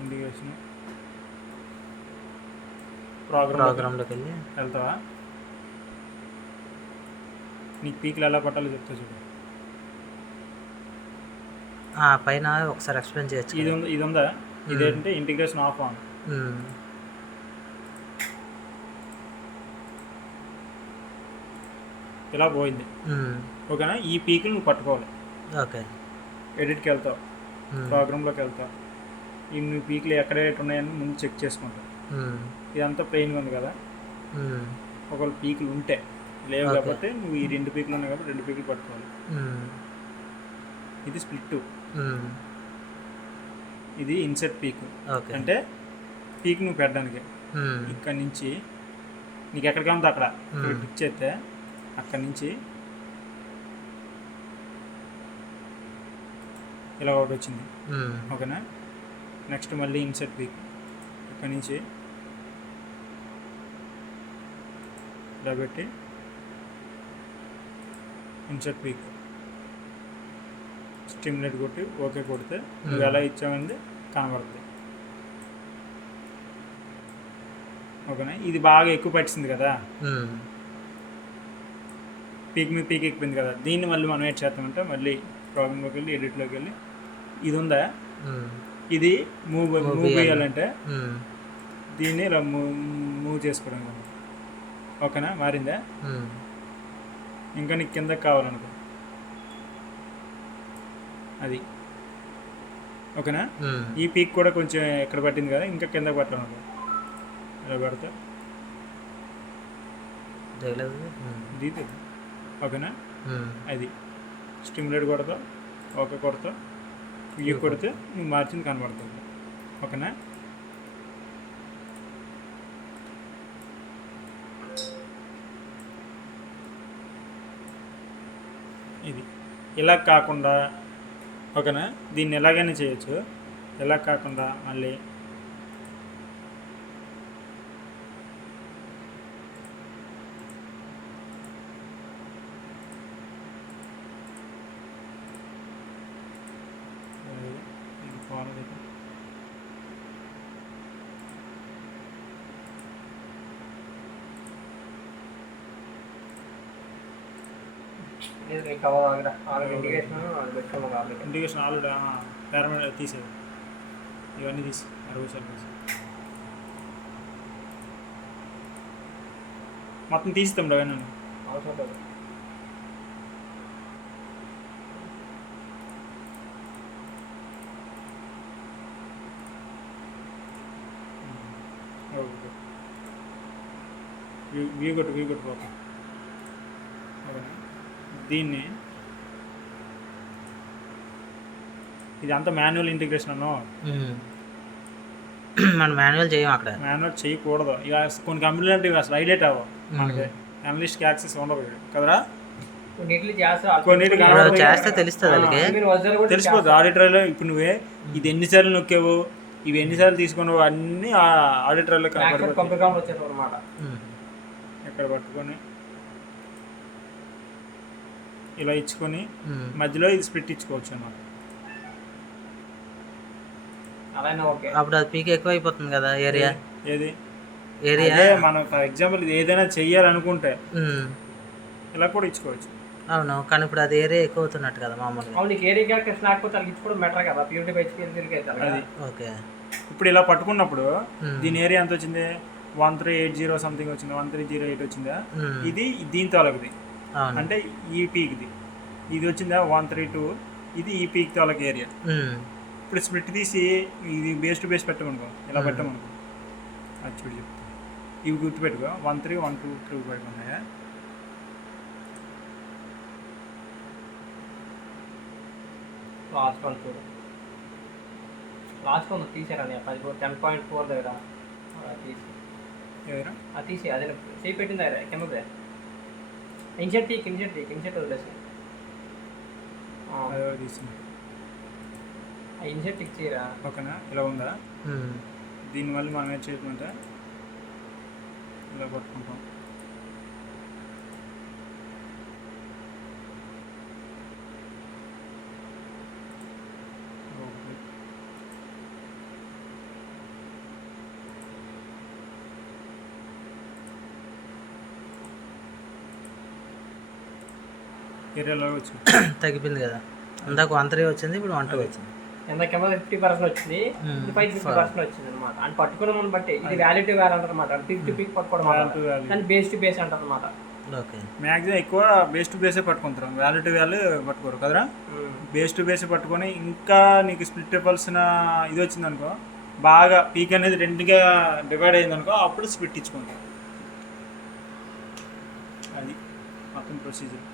Integration ప్రోగ్రామ్లోకి వెళ్ళి వెళ్తావా? నీకు పీక్లు ఎలా కొట్టాలో చెప్తా చూడు. పైన ఒకసారి ఎక్స్ప్లెయిన్ చేయొచ్చు. ఇది ఉందా? ఇదేంటంటే ఇంటిగ్రేషన్ ఆఫ్ ఆన్. ఇలా పోయింది. ఓకేనా? ఈ పీక్లు నువ్వు పట్టుకోవాలి. ఓకే. ఎడిట్కి వెళ్తావు, ప్రోగ్రాంలోకి వెళ్తావు, ఈ నువ్వు పీక్లు ఎక్కడ ఉన్నాయని ముందు చెక్ చేసుకుంటావు. ఇదంతా ప్లెయిన్గా ఉంది కదా, ఒకవేళ పీకులు ఉంటే లేవు కాబట్టి నువ్వు ఈ 2 పీకులు ఉన్నాయి కాబట్టి 2 పీకులు పట్టుకోవాలి. ఇది స్ప్లిట్. ఇది ఇన్సెట్ పీక్. అంటే పీక్ నువ్వు పెట్టడానికి ఇక్కడ నుంచి నీకు ఎక్కడికి ఉందో అక్కడ క్లిక్ చేస్తే అక్కడి నుంచి ఇలా ఒకటి వచ్చింది. ఓకేనా? నెక్స్ట్ మళ్ళీ ఇన్సెట్ పీక్ ఇక్కడ నుంచి ఇలా పెట్టి ఇన్సెట్ పీక్ స్టిమ్యులేట్ కొట్టి ఓకే కొడితే నువ్వు ఎలా ఇచ్చావండి కనబడుతుంది. ఓకేనా? ఇది బాగా ఎక్కువ పట్టింది కదా, పీక్ మీద పీక్ ఎక్కిపోయింది కదా, దీన్ని మళ్ళీ మనం ఏం చేస్తామంటే మళ్ళీ ప్రోగ్రామ్లోకి వెళ్ళి ఎడిట్లోకి వెళ్ళి ఇది ఉందా, ఇది మూవ్ చేయాలంటే దీన్ని ఇలా మూవ్ చేసుకోవడం కదా. ఓకేనా? మారిందా? ఇంకా నీకు కిందకి కావాలనుకో అది. ఓకేనా? ఈ పీక్ కూడా కొంచెం ఎక్కడ పట్టింది కదా, ఇంకా కిందకి పట్టాలనుకో ఇలా పెడతా దీది. ఓకేనా? అది స్టిమ్యులేట్ కొడతావు, ఓకే కొడతావు, వ్యూ కొడితే నువ్వు మార్చింది కనబడుతుంది. ఓకేనా? ఇది ఇలా కాకుండా, ఓకేనా, దీన్ని ఎలాగైనా చేయొచ్చు. ఎలా కాకుండా మళ్ళీ ఇంటిగ్రేషన్ ఆల్రెడీ పారామీటర్ తీసేది, ఇవన్నీ తీసి 60% తీసి మొత్తం తీస్తాం అవన్నీ అవసరం లేదు. వ్యూ కొట్టు పోతాం. దీన్ని ఇది అంతా మాన్యువల్ ఇంటిగ్రేషన్ అన్నో, మనం మాన్యువల్ చేయం, అక్కడ మాన్యువల్ చేయకూడదు. ఇక కొన్ని కంపెనీలు అంటే ఇవి అసలు హైలైట్ అవ్వవు, మనకి అనలిస్ట్కి యాక్సెస్ ఉండదు కదరా. కొన్నిటికి చేస్తే తెలుస్తుంది, తెలిసిపోతుంది ఆడిటర్లో. ఇప్పుడు నువ్వే ఇది ఎన్నిసార్లు నొక్కావు, ఇవి ఎన్నిసార్లు తీసుకున్నావు అన్నీ ఆడిటర్లో కనపడమాట. ఇక్కడ పట్టుకొని ఇలా ఇచ్చుకొని మధ్యలో ఇది స్ప్లిట్ ఇచ్చుకోవచ్చు అన్నమాట. అప్పుడు అది పీక్ ఎక్కువ అయిపోతుంది కదా ఏరియా. ఏరియా మనం ఫర్ ఎగ్జాంపుల్ ఇది ఏదైనా చెయ్యాలనుకుంటే ఇలా కూడా ఇచ్చుకోవచ్చు. అవును, కానీ ఇప్పుడు అది ఏరియా ఎక్కువ అవుతున్నట్టు కదా మామూలుగా. ఓకే. ఇప్పుడు ఇలా పట్టుకున్నప్పుడు దీని ఏరియా ఎంత వచ్చింది? 1380 సంథింగ్ వచ్చింది, 1308 వచ్చిందా. ఇది దీంతో అలాగది అంటే ఈ పీక్ది ఇది వచ్చిందా 132, ఇది ఈ పీక్ తాలూకు ఏరియా. ఇప్పుడు స్ప్లిట్ తీసి ఇది బేస్ టు బేస్ పెట్టమనుకో, ఇలా పెట్టమనుకో, అది చూడు చెప్తా. ఇవి గుర్తుపెట్టుకో, 13, 1, 2, 3 పెట్టుకున్నాయా. లాస్ట్ వన్ చూడు, లాస్ట్ వన్ తీసారా 10.4 దగ్గర తీసి అది తీసి అదే చేయి పెట్టింది దగ్గర కింద ఇన్సెట్ వదిలేసి ఇన్సెట్ ఇచ్చేరా. ఓకేనా? ఇలా ఉందా? దీన్ని మళ్ళీ మనం ఏం చేయమంటే ఇలా పట్టుకుంటాం. ఏరియాలో వచ్చింది. తగ్గిపోయింది కదా, ఇందాక 1.3 వచ్చింది, ఇప్పుడు 1.2 వచ్చింది. ఎంత కెమెరా 50% వచ్చింది, ఇది పై 50% వచ్చింది అనమాట. అని పట్టుకున్న బట్టి ఇది వ్యాల్యూ టు వ్యాల్యూ అంటారు అనమాట. పీక్ టు పీక్ పట్టుకోవడం కానీ బేస్ టు బేస్ అంటారు అనమాట. ఓకే, మ్యాక్సిమం ఎక్కువ బేస్ టు బేసే పట్టుకుంటారు, వాల్యూ టు వాల్యూ పట్టుకోరు కదరా. బేస్ టు బేసే పట్టుకొని ఇంకా నీకు స్ప్లిట్ చెప్పాల్సిన ఇది వచ్చింది అనుకో, బాగా పీక్ అనేది రెండుగా డివైడ్ అయింది అనుకో, అప్పుడు స్ప్లిట్ ఇచ్చుకుంటారు. అది మొత్తం ప్రొసీజర్.